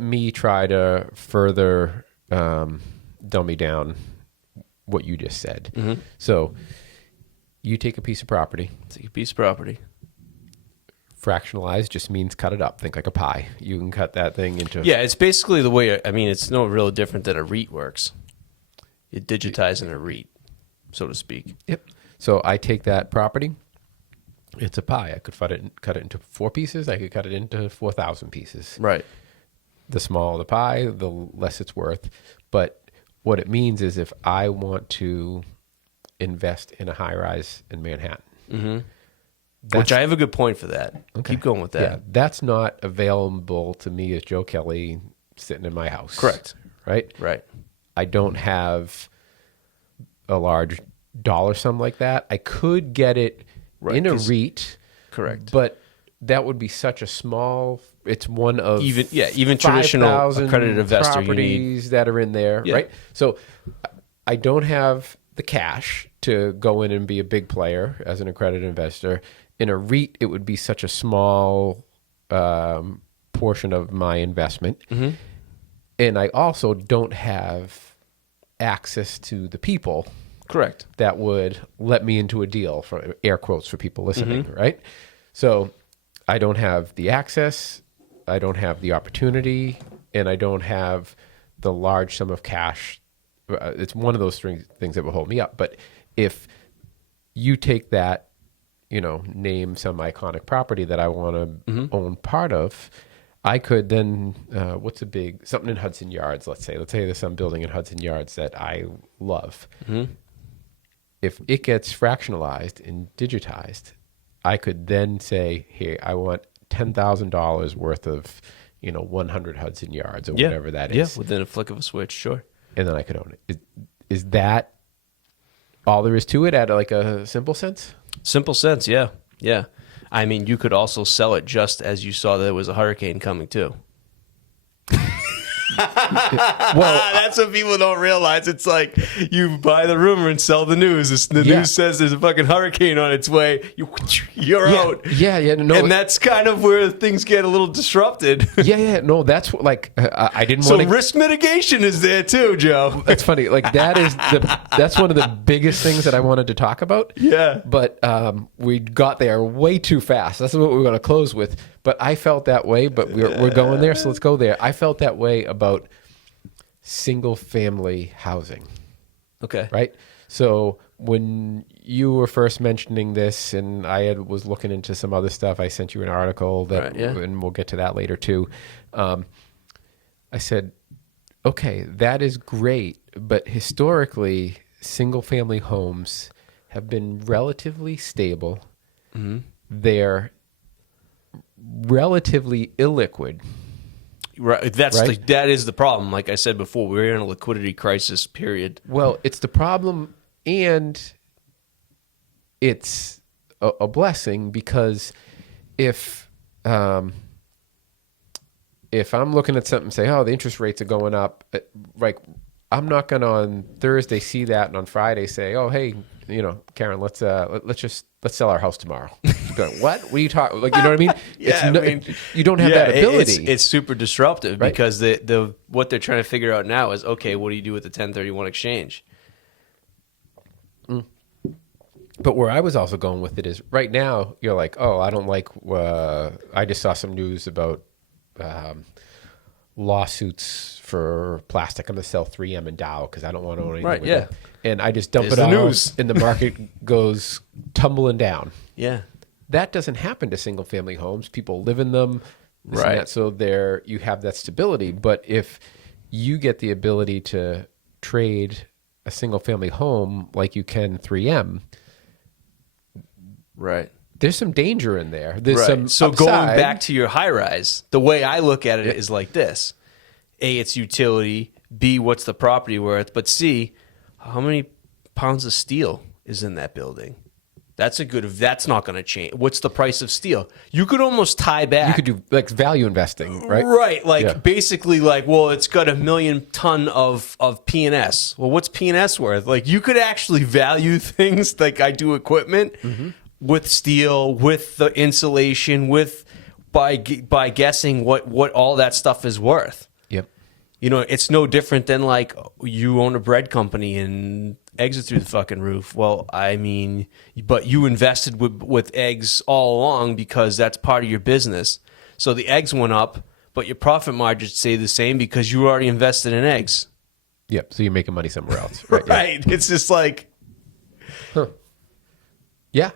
Me try to further dummy down what you just said. Mm-hmm. So you take a piece of property. Take a piece of property. Fractionalize just means cut it up. Think like a pie. You can cut that thing into... Yeah, it's basically the way, I mean, it's no real different than a REIT works. You digitize in a REIT, so to speak. Yep. So I take that property. It's a pie. I could cut it into 4 pieces. I could cut it into 4,000 pieces. Right. The smaller the pie, the less it's worth. But what it means is if I want to invest in a high-rise in Manhattan, Mm-hmm. Which I have a good point for that. Okay. Keep going with that. Yeah, that's not available to me as Joe Kelly sitting in my house. Correct. Right? Right. I don't have a large dollar sum like that. I could get it in a REIT. Correct. But that would be such a small... It's one of even traditional accredited investor properties that are in there, right? So I don't have the cash to go in and be a big player as an accredited investor. In a REIT, it would be such a small portion of my investment. Mm-hmm. And I also don't have access to the people. Correct. That would let me into a deal, for air quotes for people listening, right? So I don't have the access, I don't have the opportunity, and I don't have the large sum of cash. It's one of those things that will hold me up. But if you take that, name some iconic property that I want to own part of, I could then, something in Hudson Yards, let's say there's some building in Hudson Yards that I love. Mm-hmm. If it gets fractionalized and digitized, I could then say, hey, I want $10,000 worth of, 100 Hudson Yards or whatever that is. Yeah, within a flick of a switch, sure. And then I could own it. Is that all there is to it at like a simple sense? Simple sense, yeah. Yeah. I mean, you could also sell it just as you saw that there was a hurricane coming too. Well, that's what people don't realize. It's like you buy the rumor and sell the news. The news says there's a fucking hurricane on its way. You're out. Yeah. No, and that's kind of where things get a little disrupted. Yeah. No, that's like I didn't want. So risk mitigation is there too, Joe. That's funny. Like that's one of the biggest things that I wanted to talk about. Yeah. But we got there way too fast. That's what we were going to close with. But I felt that way, but we're going there, so let's go there. I felt that way about single-family housing. Okay. Right? So when you were first mentioning this, and I was looking into some other stuff, I sent you an article, and we'll get to that later too. I said, okay, that is great, but historically, single-family homes have been relatively stable. Mm-hmm. They're relatively illiquid. Right. That is the problem. Like I said before, we're in a liquidity crisis period. Well, it's the problem, and it's a blessing, because if I'm looking at something and say, oh, the interest rates are going up, like I'm not going to on Thursday see that and on Friday say, oh, hey, Karen, let's sell our house tomorrow. Like, what are you talking? Like, you know what I mean? You don't have that ability. It's super disruptive, right? Because what they're trying to figure out now is, okay, what do you do with the 1031 exchange? But where I was also going with it is right now you're like, oh, I don't like. I just saw some news about lawsuits for plastic. I'm going to sell 3M and Dow because I don't want to own anything. Right. With Yeah. it. And I just dump it out, and the market goes tumbling down. Yeah. That doesn't happen to single-family homes. People live in them, right? So you have that stability. But if you get the ability to trade a single-family home like you can 3M, right? There's some danger in there. There's some So upside. Going back to your high-rise, the way I look at it is like this: A, it's utility. B, what's the property worth? But C, how many pounds of steel is in that building? That's not going to change. What's the price of steel? You could almost tie back. You could do like value investing, right? Right. Like basically like, well, it's got 1 million ton of P&S. Well, what's P&S worth? Like you could actually value things like I do equipment with steel, with the insulation, with by guessing what all that stuff is worth. Yep. You know, it's no different than like you own a bread company and eggs are through the fucking roof. Well, I mean, but you invested with eggs all along because that's part of your business. So the eggs went up, but your profit margins stay the same because you already invested in eggs. Yep. So you're making money somewhere else. Right. Right. It's just like, Yeah.